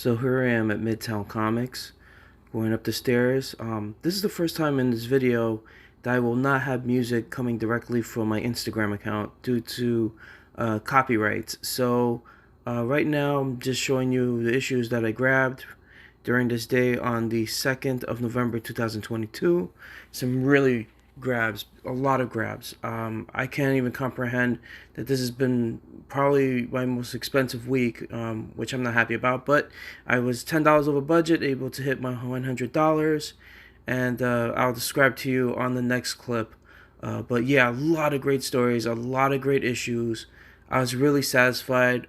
So here I am at Midtown Comics, going up the stairs. This is the first time in this video that I will not have music coming directly from my Instagram account due to copyrights. So right now I'm just showing you the issues that I grabbed during this day on the 2nd of November 2022. Some really grabs, a lot of grabs. I can't even comprehend that this has been probably my most expensive week, which I'm not happy about, but I was $10 over budget, able to hit my $100, and I'll describe to you on the next clip. But yeah, a lot of great stories, a lot of great issues. I was really satisfied,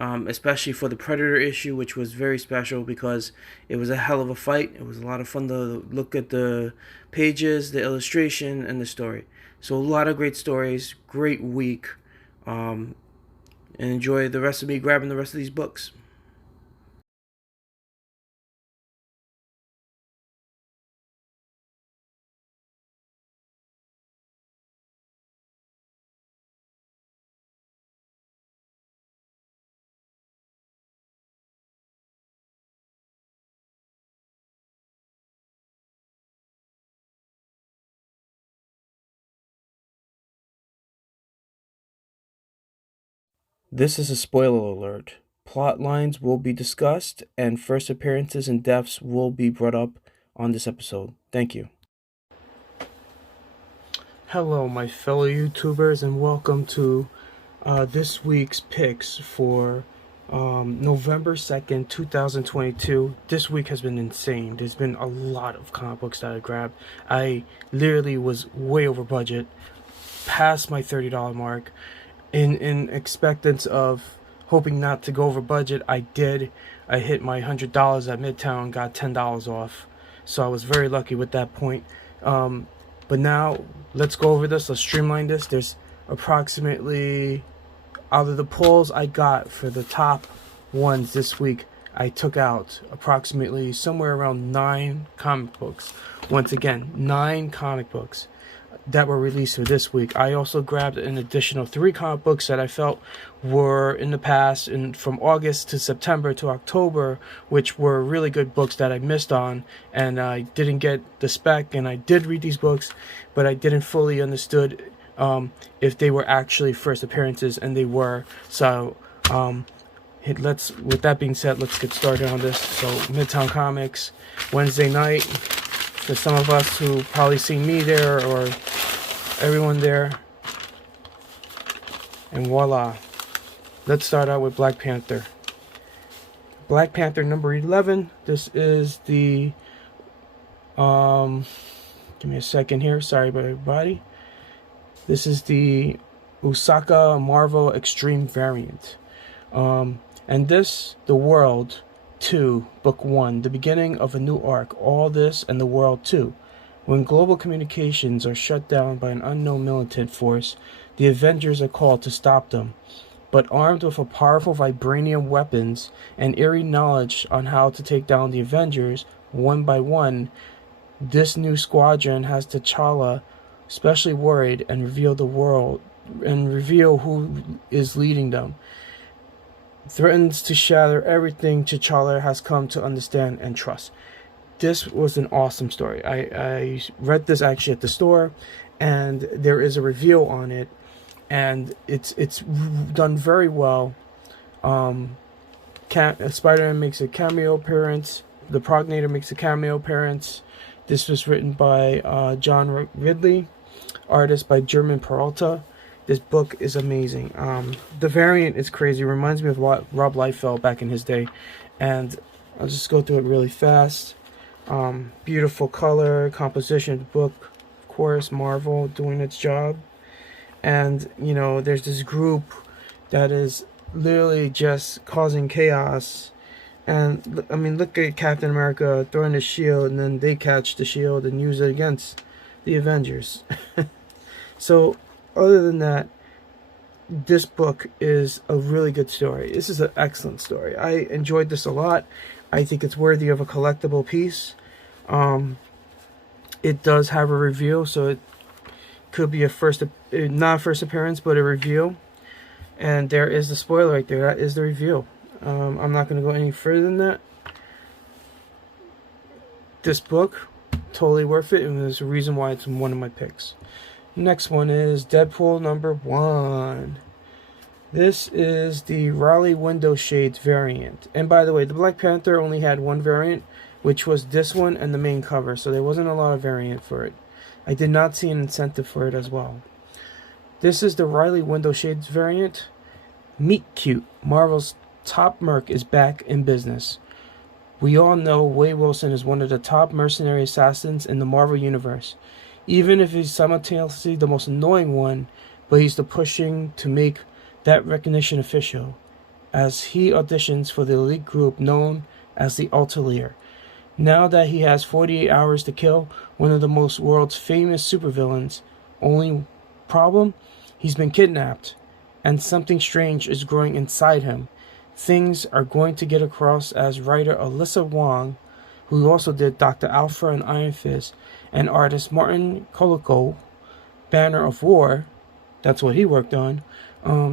especially for the Predator issue, which was very special because it was a hell of a fight. It was a lot of fun to look at the pages, the illustration, and the story. So a lot of great stories, great week, and enjoy the rest of me grabbing the rest of these books. This is a spoiler alert. Plot lines will be discussed, and first appearances and deaths will be brought up on this episode. Thank you. Hello, my fellow YouTubers, and welcome to this week's picks for November 2nd, 2022. This week has been insane. There's been a lot of comic books that I grabbed. I literally was way over budget, past my $30 mark. In expectance of hoping not to go over budget, I did. I hit my $100 at Midtown, got $10 off. So I was very lucky with that point. But now, let's go over this. Let's streamline this. There's approximately, out of the polls I got for the top ones this week, I took out approximately somewhere around 9 comic books. Once again, 9 comic books that were released for this week. I also grabbed an additional 3 comic books that I felt were in the past, and from August to September to October, which were really good books that I missed on, and I didn't get the spec, and I did read these books, but I didn't fully understood if they were actually first appearances, and they were. So with that being said, let's get started on this. So Midtown Comics, Wednesday night. For some of us who probably seen me there or everyone there. And voila. Let's start out with Black Panther. Black Panther number 11. This is the give me a second here. Sorry about everybody. This is the Osaka Marvel Extreme variant. And this, The World 2, Book 1, the beginning of a new arc, All This and the World 2. When global communications are shut down by an unknown militant force, the Avengers are called to stop them. But armed with a powerful vibranium weapons and eerie knowledge on how to take down the Avengers one by one, this new squadron has T'Challa especially worried and reveal who is leading them. Threatens to shatter everything T'Challa has come to understand and trust. This was an awesome story. I read this actually at the store, and there is a review on it, and it's done very well. Spider-Man makes a cameo appearance. The Prognator makes a cameo appearance. This was written by John Ridley, artist by German Peralta. This book is amazing. The variant is crazy. It reminds me of Rob Liefeld back in his day. And I'll just go through it really fast. Beautiful color, composition of the book. Of course, Marvel doing its job. And, you know, there's this group that is literally just causing chaos. And, I mean, look at Captain America throwing the shield, and then they catch the shield and use it against the Avengers. So, other than that, this book is a really good story. This is an excellent story. I enjoyed this a lot. I think it's worthy of a collectible piece. It does have a review, so it could be not a first appearance, but a review. And there is the spoiler right there. That is the review. I'm not going to go any further than that. this book, totally worth it, and there's a reason why it's one of my picks. Next one is Deadpool #1. This is the Raleigh Window Shades variant. And by the way, the Black Panther only had one variant, which was this one and the main cover, so there wasn't a lot of variant for it. I did not see an incentive for it as well. This is the Raleigh Window Shades variant. Meet Cute. Marvel's top merc is back in business. We all know Wade Wilson is one of the top mercenary assassins in the Marvel Universe. Even if he's simultaneously the most annoying one, but he's the pushing to make that recognition official, as he auditions for the elite group known as the Altair. Now that he has 48 hours to kill one of the most world's famous supervillains, only problem? He's been kidnapped, and something strange is growing inside him. Things are going to get across as writer Alyssa Wong, who also did Dr. Alpha and Iron Fist, and artist Martin Colico, Banner of War, that's what he worked on,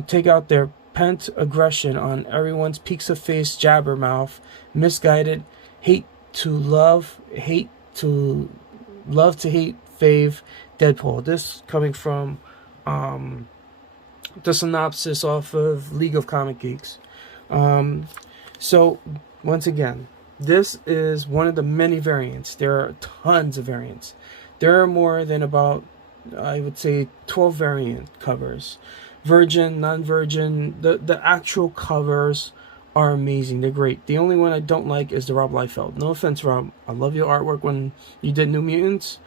take out their pent aggression on everyone's pizza-face jabbermouth, misguided, hate to love to hate fave Deadpool. This coming from the synopsis off of League of Comic Geeks. So once again, this is one of the many variants. There are tons of variants. There are more than about, I would say, 12 variant covers. Virgin, non-virgin, the actual covers are amazing. They're great. The only one I don't like is the Rob Liefeld. No offense, Rob. I love your artwork when you did New Mutants,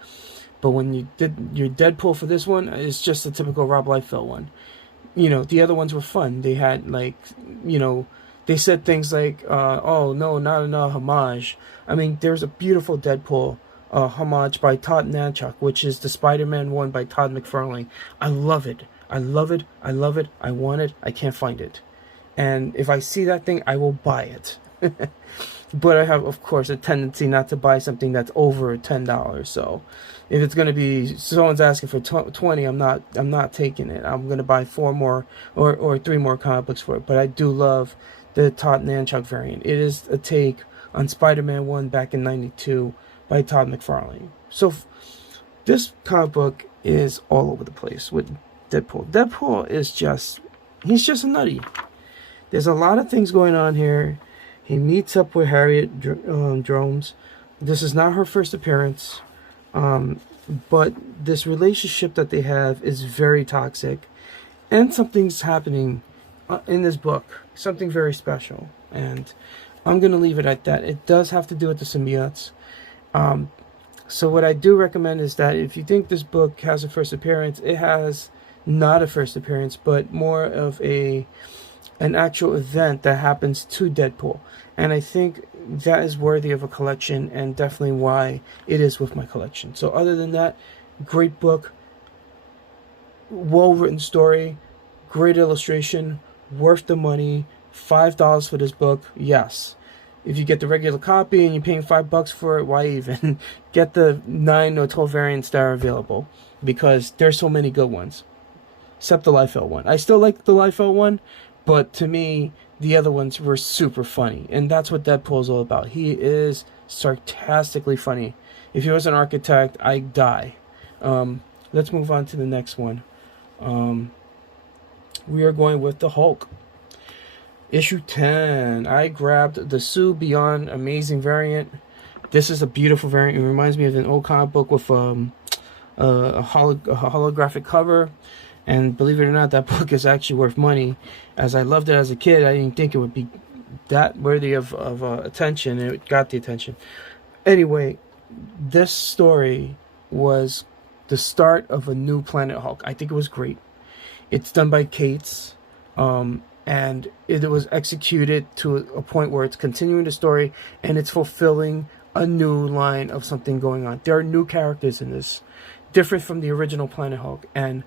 but when you did your Deadpool for this one, it's just a typical Rob Liefeld one. You know, the other ones were fun. They had, like, you know, they said things like, oh, no, not enough homage. I mean, there's a beautiful Deadpool homage by Todd Nanchuk, which is the Spider-Man one by Todd McFarlane. I love it. I love it. I love it. I want it. I can't find it. And if I see that thing, I will buy it. But I have, of course, a tendency not to buy something that's over $10. So if it's going to be, someone's asking for 20, I'm not taking it. I'm going to buy 4 more or 3 more comic books for it. But I do love the Todd Nanchuk variant. It is a take on Spider-Man 1 back in '92 by Todd McFarlane. So this comic book is all over the place with Deadpool. Deadpool is just, he's just a nutty. There's a lot of things going on here. He meets up with Harriet Dromes. This is not her first appearance, but this relationship that they have is very toxic, and something's happening in this book, something very special, and I'm going to leave it at that. It does have to do with the symbiotes. So what I do recommend is that if you think this book has a first appearance, it has not a first appearance, but more of an actual event that happens to Deadpool. And I think that is worthy of a collection, and definitely why it is with my collection. So other than that, great book, well-written story, great illustration, worth the money. $5 for this book, yes. If you get the regular copy and you're paying $5 for it, why even? Get the 9 or 12 variants that are available, because there's so many good ones. Except the Liefeld one. I still like the Liefeld one, but to me, the other ones were super funny. And that's what Deadpool is all about. He is sarcastically funny. If he was an architect, I'd die. Let's move on to the next one. We are going with the Hulk. Issue 10. I grabbed the Sue Beyond Amazing variant. This is a beautiful variant. It reminds me of an old comic book with a holographic cover. And believe it or not, that book is actually worth money. As I loved it as a kid, I didn't think it would be that worthy of attention. And it got the attention. Anyway, this story was the start of a new Planet Hulk. I think it was great. It's done by Cates. And it was executed to a point where it's continuing the story and it's fulfilling a new line of something going on. There are new characters in this, different from the original Planet Hulk, and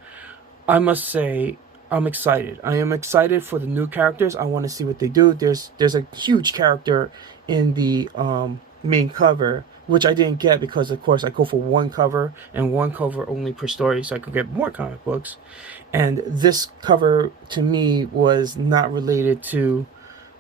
I must say I'm excited. I am excited for the new characters. I want to see what they do. There's a huge character in the main cover, which I didn't get because, of course, I go for one cover and one cover only per story, so I could get more comic books. And this cover, to me, was not related to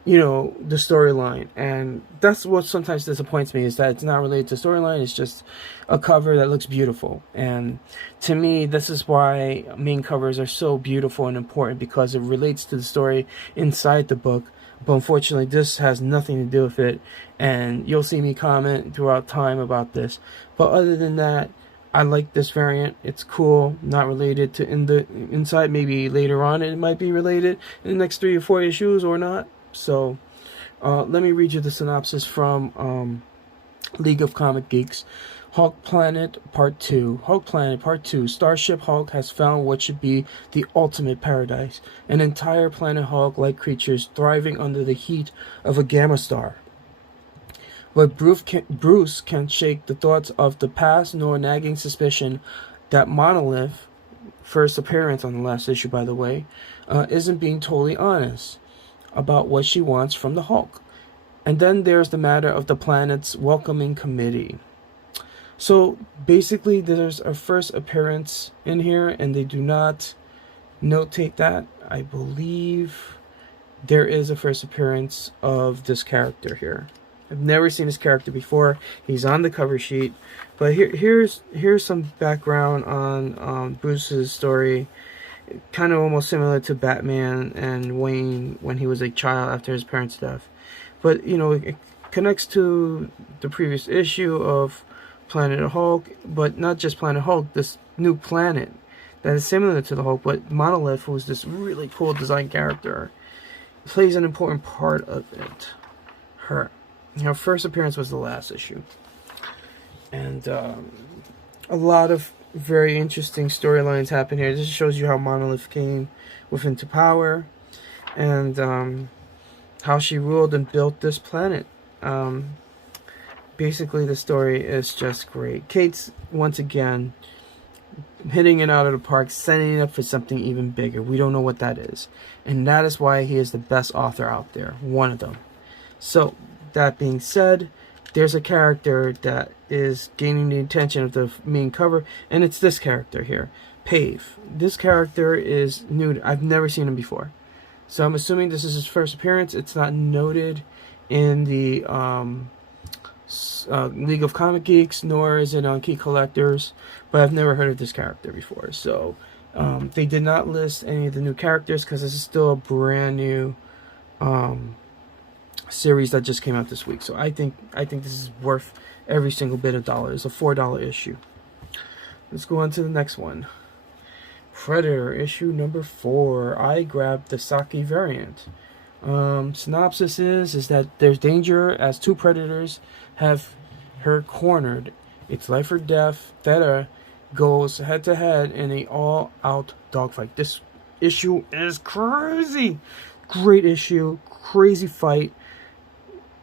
the storyline. And that's what sometimes disappoints me, is that it's not related to storyline. It's just a cover that looks beautiful. And to me, this is why main covers are so beautiful and important, because it relates to the story inside the book. But unfortunately, this has nothing to do with it, and you'll see me comment throughout time about this. But other than that, I like this variant. It's cool. Not related to inside. Maybe later on it might be related in the next 3 or 4 issues, or not. So let me read you the synopsis from League of Comic Geeks. Hulk Planet Part 2. Hulk Planet Part 2. Starship Hulk has found what should be the ultimate paradise. An entire planet Hulk-like creatures thriving under the heat of a gamma star. But Bruce can't shake the thoughts of the past, nor nagging suspicion that Monolith, first appearance on the last issue by the way, isn't being totally honest about what she wants from the Hulk. And then there's the matter of the planet's welcoming committee. So basically there's a first appearance in here, and they do not notate that. I believe there is a first appearance of this character here. I've never seen this character before. He's on the cover sheet. But here's some background on Bruce's story. Kind of almost similar to Batman and Wayne when he was a child after his parents' death. But, it connects to the previous issue of Planet Hulk, but not just Planet Hulk, this new planet that is similar to the Hulk, but Monolith, who's this really cool design character, plays an important part of it. Her first appearance was the last issue. And a lot of very interesting storylines happen here. This shows you how Monolith came into power, and how she ruled and built this planet. Basically, the story is just great. Kate's, once again, hitting it out of the park, setting it up for something even bigger. We don't know what that is. And that is why he is the best author out there. One of them. So, that being said, there's a character that is gaining the attention of the main cover, and it's this character here, Pave. This character is new. I've never seen him before. So I'm assuming this is his first appearance. It's not noted in the League of Comic Geeks, nor is it on Key Collectors, but I've never heard of this character before. So they did not list any of the new characters, because this is still a brand new series that just came out this week. So I think this is worth every single bit of dollar. It's a $4 issue. Let's go on to the next one. Predator issue number 4. I grabbed the Saki variant. Synopsis is that there's danger as 2 predators have her cornered. It's life or death. Theta goes head to head in a all-out dogfight. This issue is crazy. Great issue. Crazy fight.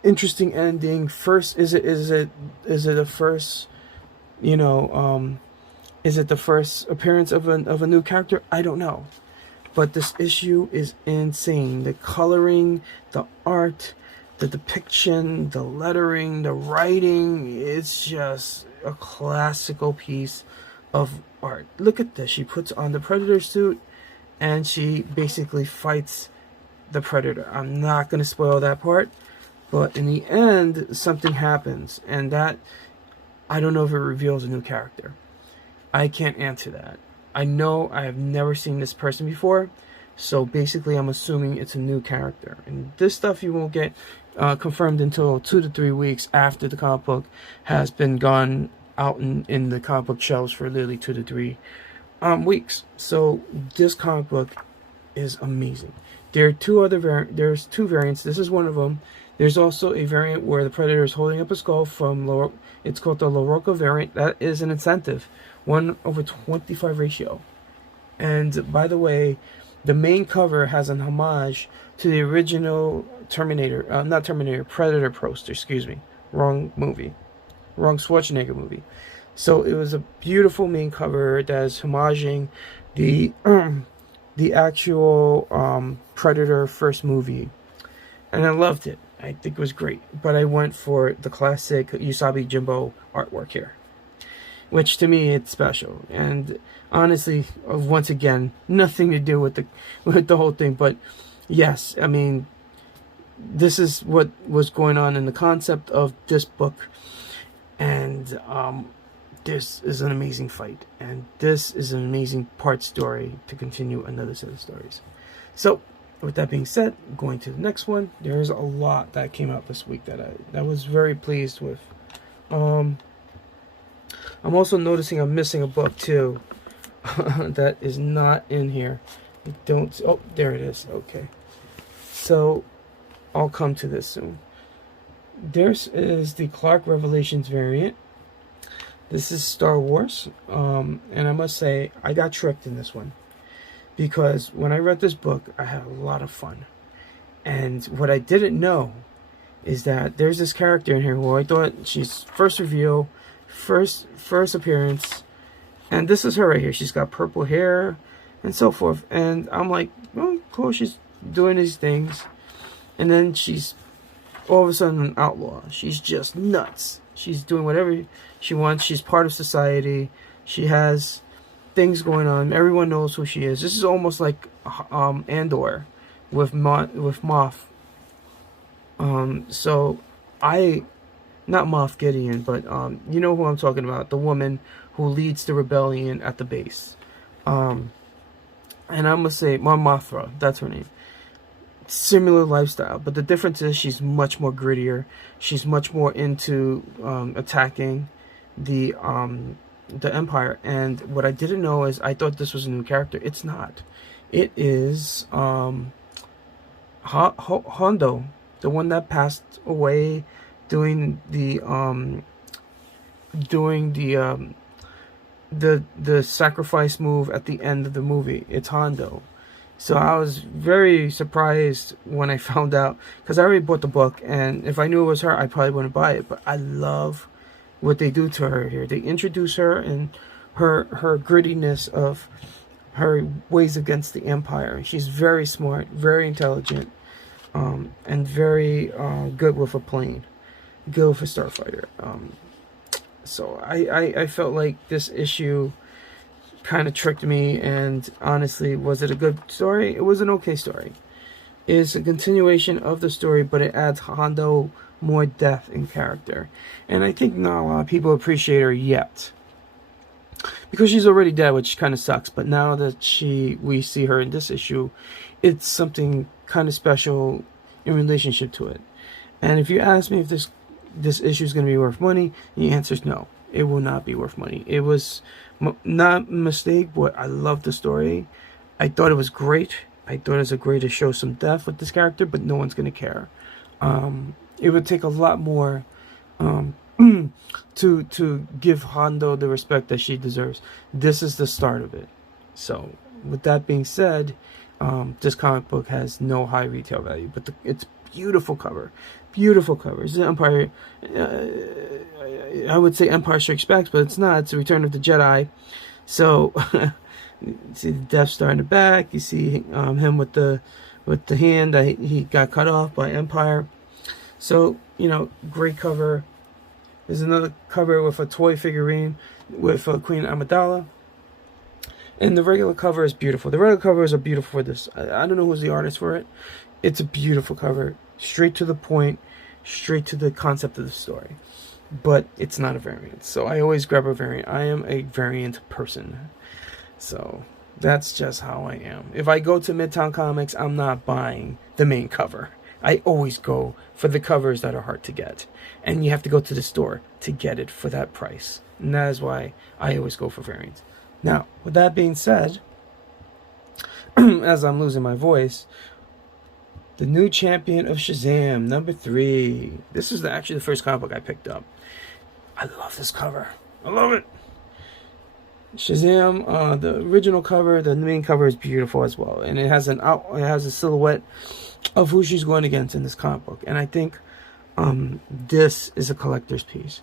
Interesting ending. First, is it the first, is it the first appearance of a new character? I don't know. But this issue is insane. The coloring, the art, the depiction, the lettering, the writing, it's just a classical piece of art. Look at this. She puts on the Predator suit and she basically fights the Predator. I'm not going to spoil that part, but in the end, something happens, and that, I don't know if it reveals a new character. I can't answer that. I know I have never seen this person before, so basically I'm assuming it's a new character. And this stuff you won't get confirmed until 2 to 3 weeks after the comic book has been gone out in the comic book shelves for literally 2 to 3 weeks. So this comic book is amazing. There are there's 2 variants. This is one of them. There's also a variant where the Predator is holding up a skull from it's called the Lorca variant. That is an incentive. 1/25 ratio. And by the way, the main cover has an homage to the original Predator poster, excuse me. Wrong movie. Wrong Schwarzenegger movie. So it was a beautiful main cover that is homaging the actual Predator first movie. And I loved it. I think it was great. But I went for the classic Usagi Jimbo artwork here, which to me it's special. And honestly, once again, nothing to do with the whole thing. But yes, I mean, this is what was going on in the concept of this book. And this is an amazing fight, and this is an amazing part story to continue another set of stories. So with that being said, going to the next one, there's a lot that came out this week that I was very pleased with. I'm also noticing I'm missing a book too that is not in here. Oh, there it is. Okay, so I'll come to this soon. This is the Clark Revelations variant. This is Star Wars, and I must say I got tricked in this one, because when I read this book I had a lot of fun. And what I didn't know is that there's this character in here who I thought she's first reveal, first appearance, and this is her right here. She's got purple hair and so forth, and I'm like, oh cool, she's doing these things, and then she's all of a sudden an outlaw. She's just nuts. She's doing whatever she wants. She's part of society. She has things going on. Everyone knows who she is. This is almost like Andor with Moff. So not Moff Gideon, but you know who I'm talking about, the woman who leads the rebellion at the base. And I must say, Mon Mothma, that's her name. Similar lifestyle, but the difference is she's much more grittier. She's much more into attacking the Empire. And what I didn't know is I thought this was a new character. It's not. It is Hondo, the one that passed away doing the sacrifice move at the end of the movie. It's Hondo. So I was very surprised when I found out, because I already bought the book, and if I knew it was her, I probably wouldn't buy it. But I love what they do to her here. They introduce her and her grittiness of her ways against the Empire. She's very smart, very intelligent, and very good with a plane, good with a starfighter. So I felt like this issue kind of tricked me, and honestly, was it a good story? It was an okay story. It's a continuation of the story, but it adds Hondo more depth in character, and I think not a lot of people appreciate her yet, because she's already dead, which kind of sucks. But now that we see her in this issue, it's something kind of special in relationship to it. And if you ask me if this issue is going to be worth money, the answer is no. It will not be worth money. It was not a mistake, but I love the story. I thought it was great. I thought it was a great to show some depth with this character, but no one's going to care. It would take a lot more to give Hondo the respect that she deserves. This is the start of it. So with that being said, this comic book has no high retail value, but it's beautiful cover. Beautiful covers. The Empire, I would say Empire Strikes Back, but it's not. It's a Return of the Jedi. So, you see the Death Star in the back. You see him with the hand that he got cut off by Empire. So, great cover. There's another cover with a toy figurine with Queen Amidala. And the regular cover is beautiful. The regular covers are beautiful for this. I don't know who's the artist for it. It's a beautiful cover. Straight to the point, straight to the concept of the story. But it's not a variant. So I always grab a variant. I am a variant person. So that's just how I am. If I go to Midtown Comics, I'm not buying the main cover. I always go for the covers that are hard to get. And you have to go to the store to get it for that price. And that is why I always go for variants. Now, with that being said, as I'm losing my voice, the new champion of Shazam, number 3. This is actually the first comic book I picked up. I love this cover. I love it. Shazam, the original cover, the main cover is beautiful as well, and it has a silhouette of who she's going against in this comic book, and I think this is a collector's piece.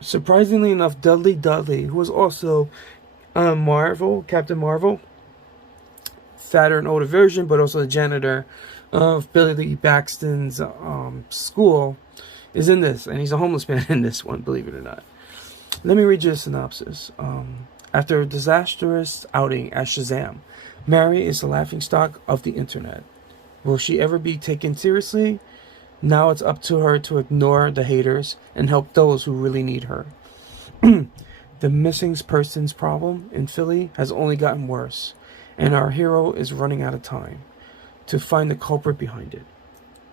Surprisingly enough, Dudley, who was also Captain Marvel, fatter and older version, but also the janitor of Billy Lee Baxton's school, is in this, and he's a homeless man in this one, believe it or not. Let me read you a synopsis. After a disastrous outing as Shazam, Mary is the laughingstock of the internet. Will she ever be taken seriously? Now it's up to her to ignore the haters and help those who really need her. The missing persons problem in Philly has only gotten worse, and our hero is running out of time to find the culprit behind it.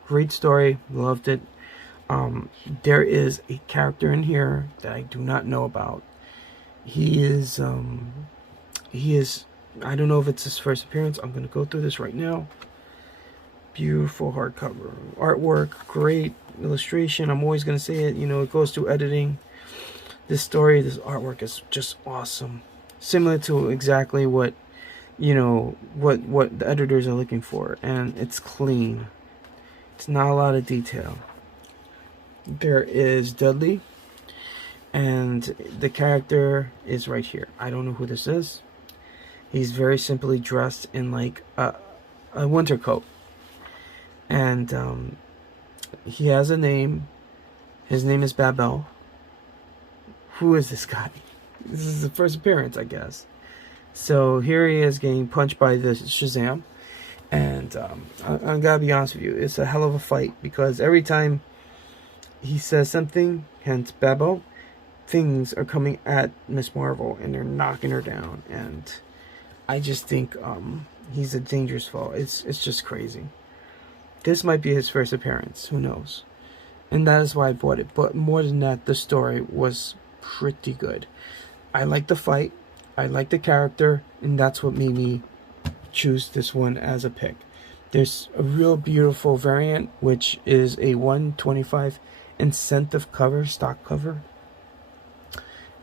Great story, loved it. There is a character in here that I do not know about. He is, I don't know if it's his first appearance. I'm going to go through this right now. Beautiful hardcover. Artwork, great illustration. I'm always going to say it. You know, it goes through editing. This story, this artwork is just awesome. Similar to exactly what, you know, what the editors are looking for. And it's clean. It's not a lot of detail. There is Dudley. And the character is right here. I don't know who this is. He's very simply dressed in like a winter coat. And he has a name. His name is Babel. Who is this guy? This is the first appearance, I guess. So here he is getting punched by the Shazam. And I gotta be honest with you, it's a hell of a fight, because every time he says something, hence Babel, things are coming at Miss Marvel and they're knocking her down. And I just think he's a dangerous foe. It's just crazy. This might be his first appearance. Who knows? And that is why I bought it. But more than that, the story was pretty good. I like the fight. I like the character. And that's what made me choose this one as a pick. There's a real beautiful variant, which is a 125 incentive cover, stock cover.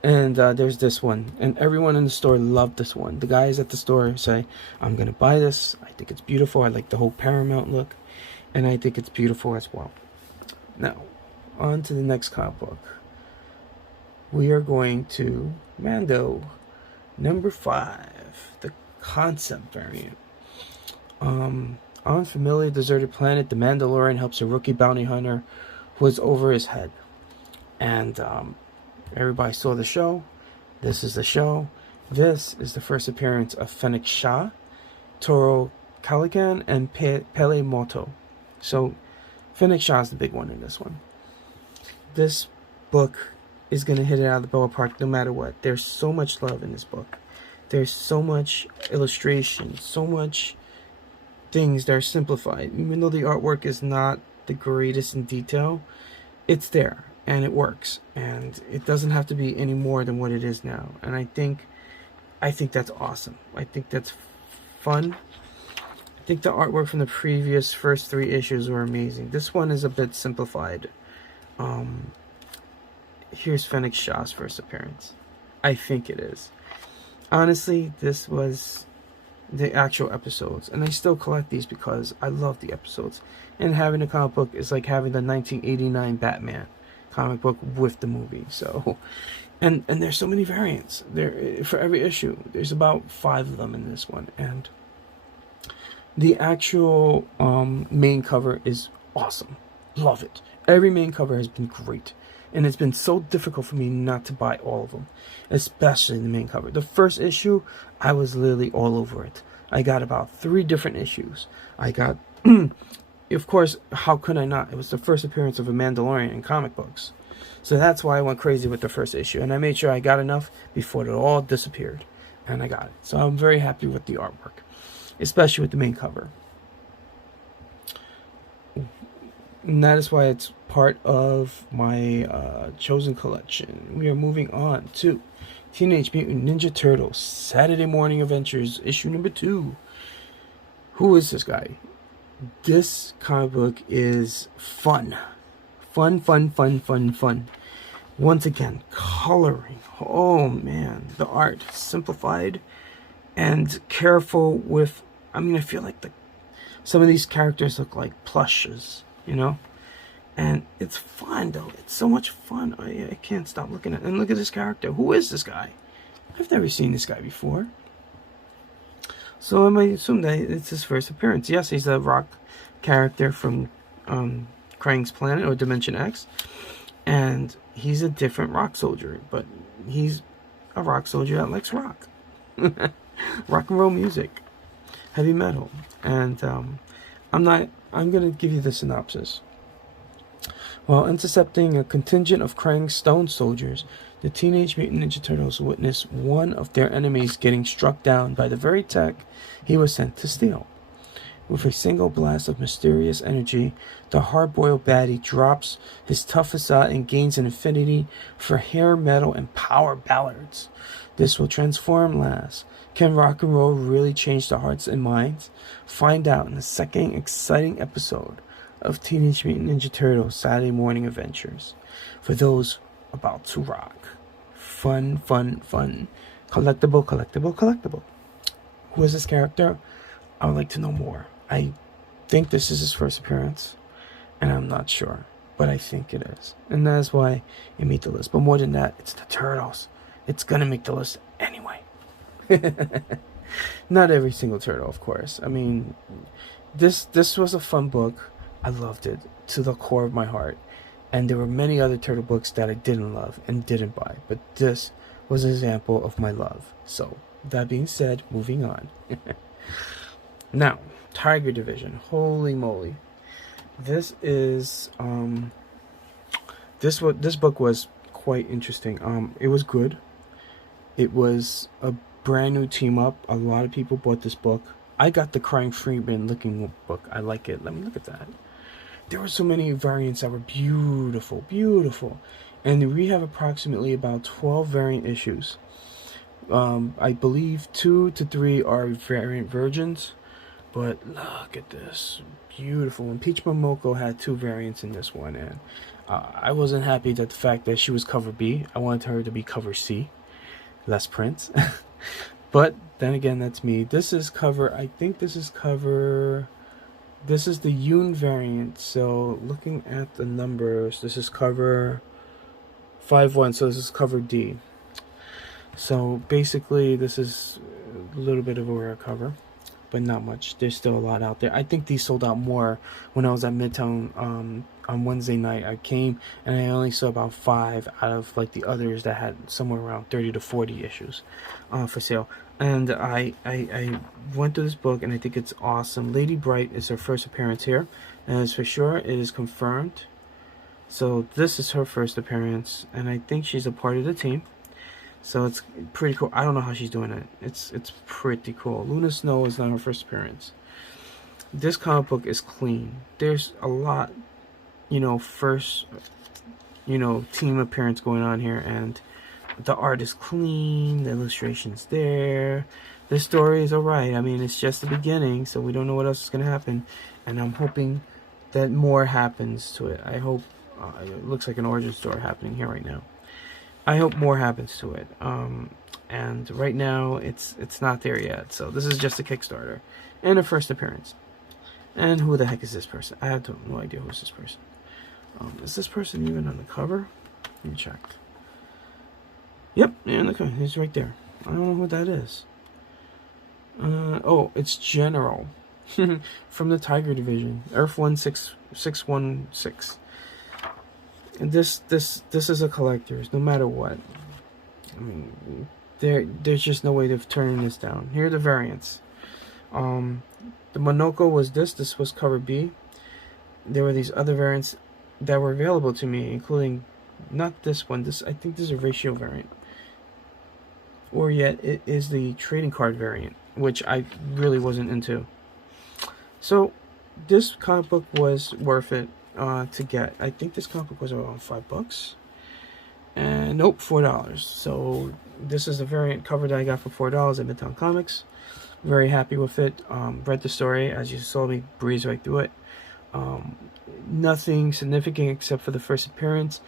And there's this one. And everyone in the store loved this one. The guys at the store say, I'm going to buy this. I think it's beautiful. I like the whole Paramount look. And I think it's beautiful as well. Now, on to the next comic book. We are going to Mando, number 5, the concept variant. On a familiar deserted planet, the Mandalorian helps a rookie bounty hunter who is over his head. And everybody saw the show. This is the show. This is the first appearance of Fennec Shah, Toro Calican, and Pele Moto. So, Fennec Shah is the big one in this one. This book is going to hit it out of the ballpark no matter what. There's so much love in this book. There's so much illustration, so much things that are simplified. Even though the artwork is not the greatest in detail, it's there and it works. And it doesn't have to be any more than what it is now. And I think that's awesome. I think that's fun. I think the artwork from the previous first 3 issues were amazing. This one is a bit simplified. Here's Fennec Shah's first appearance. I think it is. Honestly, this was the actual episodes. And I still collect these because I love the episodes. And having a comic book is like having the 1989 Batman comic book with the movie. So, and there's so many variants. There for every issue. There's about 5 of them in this one. And the actual main cover is awesome. Love it. Every main cover has been great. And it's been so difficult for me not to buy all of them. Especially the main cover. The first issue, I was literally all over it. I got about 3 different issues. I got, of course, how could I not? It was the first appearance of a Mandalorian in comic books. So that's why I went crazy with the first issue. And I made sure I got enough before it all disappeared. And I got it. So I'm very happy with the artwork. Especially with the main cover. And that is why it's part of my chosen collection. We are moving on to Teenage Mutant Ninja Turtles Saturday Morning Adventures, issue number 2. Who is this guy? This comic book is fun. Fun. Once again, coloring. Oh man, the art. Simplified and careful with, I mean, I feel like some of these characters look like plushes, you know? And it's fun, though. It's so much fun. I can't stop looking at it. And look at this character. Who is this guy? I've never seen this guy before. So I might assume that it's his first appearance. Yes, he's a rock character from Krang's Planet, or Dimension X. And he's a different rock soldier. But he's a rock soldier that likes rock. Rock and roll music. Heavy metal. And I'm gonna give you the synopsis. While intercepting a contingent of Krang's stone soldiers, the Teenage Mutant Ninja Turtles witness one of their enemies getting struck down by the very tech he was sent to steal. With a single blast of mysterious energy, the hard-boiled baddie drops his tough facade and gains an affinity for hair metal and power ballads. This will transform Laz. Can rock and roll really change the hearts and minds? Find out in the second exciting episode of Teenage Mutant Ninja Turtles Saturday Morning Adventures. For those about to rock. Fun, fun, fun. Collectible, collectible, collectible. Who is this character? I would like to know more. I think this is his first appearance, and I'm not sure, but I think it is. And that's why it made the list. But more than that, it's the Turtles. It's gonna make the list anyway. Not every single turtle, of course. I mean, this was a fun book. I loved it to the core of my heart. And there were many other turtle books that I didn't love and didn't buy. But this was an example of my love. So, that being said, moving on. Now, Tiger Division. Holy moly. This is this book was quite interesting. It was good. It was a brand new team up. A lot of people bought this book. I got the Crying Freeman looking book. I like it. Let me look at that. There were so many variants that were beautiful, beautiful. And we have approximately about 12 variant issues. I believe 2 to 3 are variant versions. But look at this. Beautiful. And Peach Momoko had 2 variants in this one. And I wasn't happy that the fact that she was cover B. I wanted her to be cover C. Less prints. But then again, that's me. This is cover, I think this is cover, this is the Yoon variant. So looking at the numbers, this is cover 5-1, so this is cover D. So basically this is a little bit of a rare cover, but not much. There's still a lot out there. I think these sold out more when I was at Midtown on Wednesday night. I came and I only saw about 5 out of like the others that had somewhere around 30 to 40 issues for sale. And I went through this book and I think it's awesome. Lady Bright is her first appearance here, and it's for sure, it is confirmed. So this is her first appearance, and I think she's a part of the team. So it's pretty cool. I don't know how she's doing it. It's pretty cool. Luna Snow is not her first appearance. This comic book is clean. There's a lot, first, team appearance going on here, and the art is clean, the illustration's there, the story is alright. I mean, it's just the beginning, so we don't know what else is going to happen, and I'm hoping that more happens to it. I hope, it looks like an origin story happening here right now. I hope more happens to it, and right now, it's not there yet, so this is just a Kickstarter, and a first appearance. And who the heck is this person? I have no idea who's this person. Is this person even on the cover? Let me check. Yep, and look, he's right there. I don't know who that is. Oh, it's General from the Tiger Division, Earth 16616. And this is a collector's, no matter what. I mean, there's just no way of turning this down. Here are the variants. The Monoko was this. This was cover B. There were these other variants that were available to me, including not this one. I think this is a ratio variant. Or yet it is the trading card variant, which I really wasn't into. So this comic book was worth it to get. I think this comic book was around $5. And nope, $4. So this is a variant cover that I got for $4 at Midtown Comics. Very happy with it. Read the story, as you saw me breeze right through it. Nothing significant except for the first appearance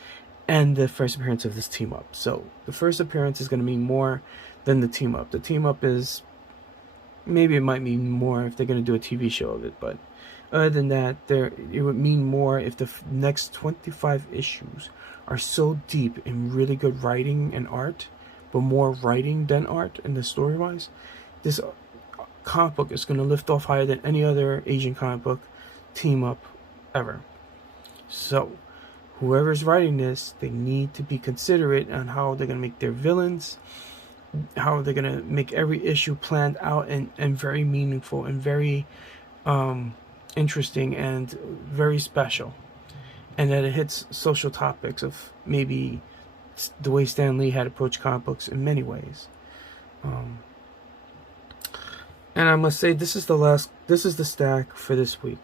and the first appearance of this team up. So the first appearance is going to mean more than the team up. The team up is, maybe it might mean more if they're going to do a TV show of it, but other than that, it would mean more if the next 25 issues are so deep in really good writing and art, but more writing than art in the story wise. This comic book is going to lift off higher than any other Asian comic book team up ever. So whoever's writing this, they need to be considerate on how they're going to make their villains, how they're going to make every issue planned out and very meaningful and very interesting and very special, and that it hits social topics of maybe the way Stan Lee had approached comic books in many ways. And I must say, this is the stack for this week.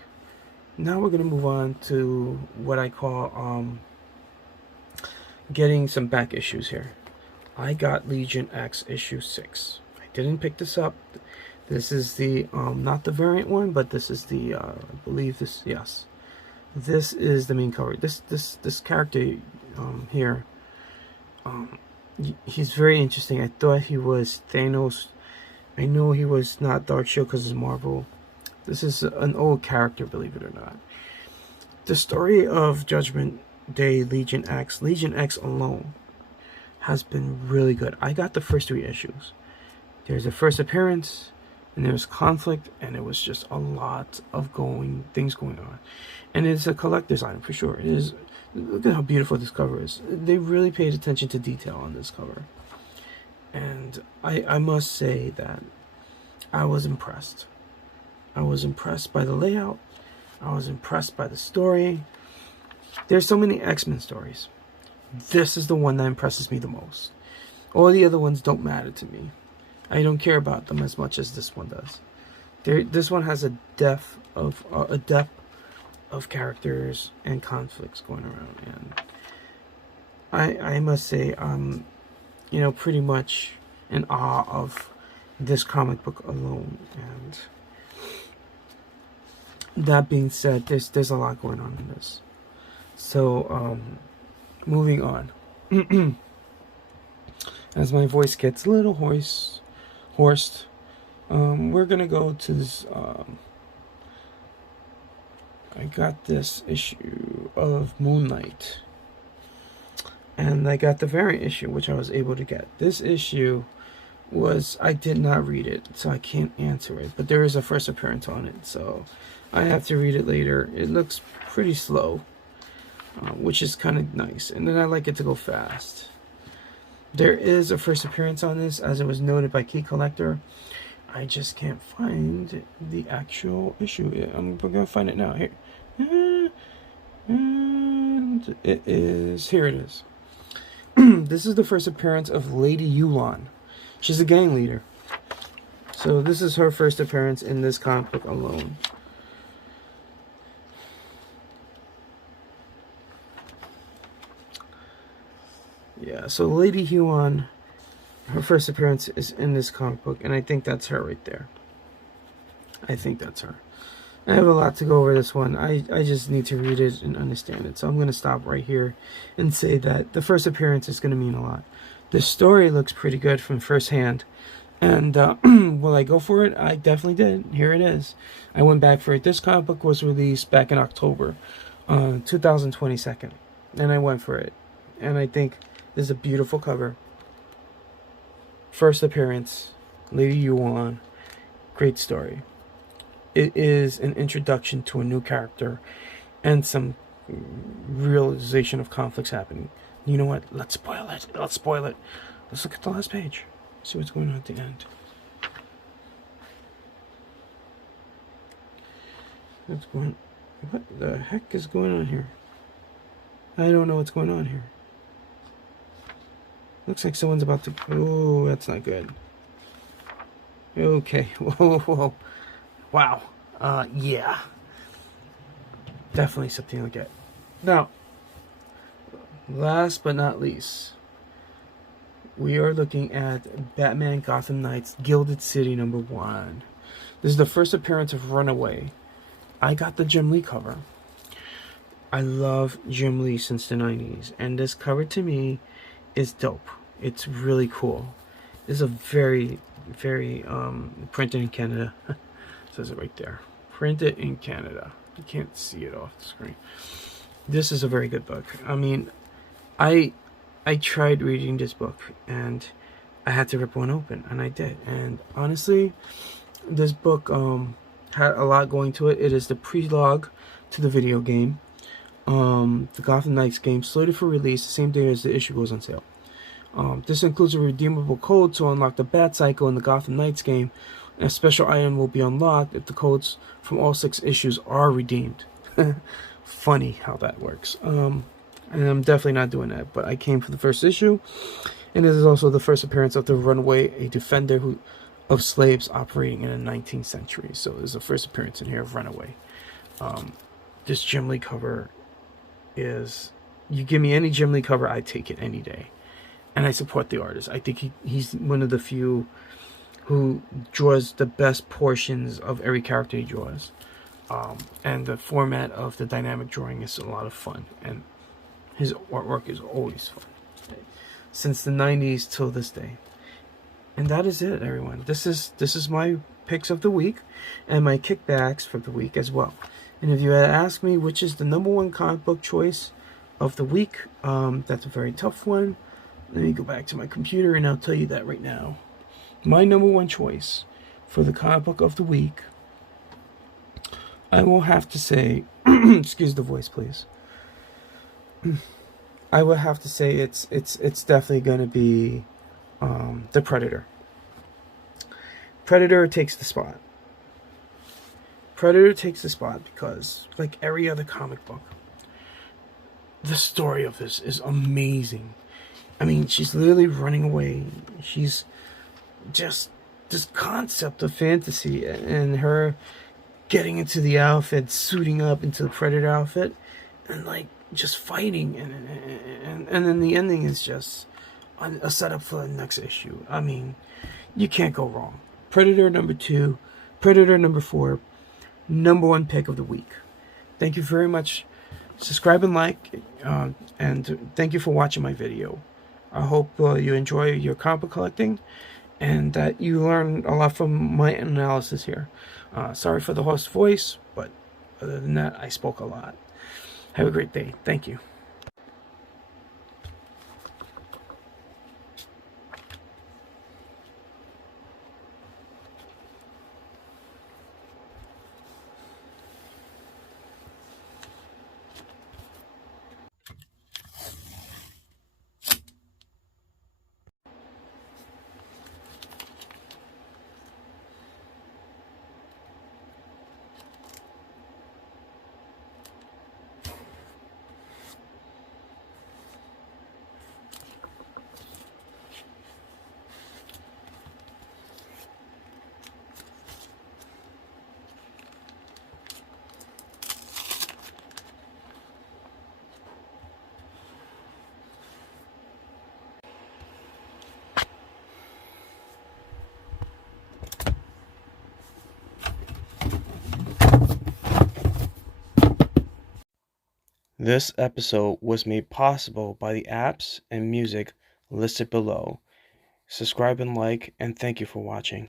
Now we're going to move on to what I call getting some back issues here. I got Legion X issue 6. I didn't pick this up. This is the not the variant one, but this is the I believe this, yes. This is the main cover. This character here, he's very interesting. I thought he was Thanos. I know he was not Darkshield because it's Marvel. This is an old character, believe it or not. The story of Judgment Day Legion X alone has been really good. I got the first 3 issues. There's a first appearance, and there's conflict, and it was just a lot of things going on. And it's a collector's item for sure. It is. Look at how beautiful this cover is. They really paid attention to detail on this cover. And I must say that I was impressed. I was impressed by the layout. I was impressed by the story. There's so many X-Men stories. This is the one that impresses me the most. All the other ones don't matter to me. I don't care about them as much as this one does. This one has a depth of characters and conflicts going around, and I must say, pretty much in awe of this comic book alone. And that being said, there's a lot going on in this. So, moving on. As my voice gets a little hoarse, we're gonna go to this. I got this issue of Moon Knight, and I got the variant issue, which I was able to get. This issue I did not read it, so I can't answer it, but there is a first appearance on it, so I have to read it later. It looks pretty slow, which is kind of nice, and then I like it to go fast. There is a first appearance on this, as it was noted by Key Collector. I just can't find the actual issue. I'm gonna find it now. Here, and it is. Here it is. This is the first appearance of Lady Yulan. She's a gang leader. So this is her first appearance in this comic book alone. Yeah, so Lady Yulan, her first appearance is in this comic book, and I think that's her right there. I think that's her. I have a lot to go over this one. I just need to read it and understand it. So I'm going to stop right here and say that the first appearance is going to mean a lot. The story looks pretty good from first hand. And will I go for it? I definitely did. Here it is. I went back for it. This comic book was released back in October 2022. And I went for it. And I think this is a beautiful cover. First appearance, Lady Yuan. Great story. It is an introduction to a new character and some realization of conflicts happening. You know what? Let's spoil it. Let's look at the last page. See what's going on at the end. What the heck is going on here? I don't know what's going on here. Looks like someone's about to... Oh, that's not good. Okay. Whoa. Wow. Yeah. Definitely something like that. Now, last but not least, we are looking at Batman Gotham Knights Gilded City #1. This is the first appearance of Runaway. I got the Jim Lee cover. I love Jim Lee since the 90s, and this cover to me is dope. It's really cool. This is a very printed in Canada. It says it right there. Printed in Canada. You can't see it off the screen. This is a very good book. I mean, I tried reading this book and I had to rip one open, and I did. And honestly, this book had a lot going to it. It is the prologue to the video game. The Gotham Knights game slated for release the same day as the issue goes on sale. This includes a redeemable code to unlock the Bat Cycle in the Gotham Knights game, and a special item will be unlocked if the codes from all 6 issues are redeemed. Funny how that works. And I'm definitely not doing that, but I came for the first issue, and this is also the first appearance of the Runaway, a defender of slaves operating in the 19th century. So there's the first appearance in here of Runaway. This Jim Lee cover is, you give me any Jim Lee cover, I take it any day, and I support the artist. I think he's one of the few who draws the best portions of every character he draws. And the format of the dynamic drawing is a lot of fun, and his artwork is always fun since the 90s till this day. And that is it, everyone. This is my picks of the week and my kickbacks for the week as well. And if you had asked me which is the #1 comic book choice of the week, that's a very tough one. Let me go back to my computer and I'll tell you that right now. My #1 choice for the comic book of the week, I will have to say, excuse the voice, please. I will have to say it's definitely going to be The Predator. Predator takes the spot. Predator takes the spot because, like every other comic book, the story of this is amazing. I mean, she's literally running away. She's just this concept of fantasy and her getting into the outfit, suiting up into the Predator outfit, and like just fighting, and then the ending is just a setup for the next issue. I mean, you can't go wrong. Predator #2, Predator #4, #1 pick of the week. Thank you very much. Subscribe and like, and thank you for watching my video. I hope you enjoy your comic book collecting and that you learn a lot from my analysis here. Sorry for the hoarse voice, but other than that, I spoke a lot. Have a great day. Thank you. This episode was made possible by the apps and music listed below. Subscribe and like, and thank you for watching.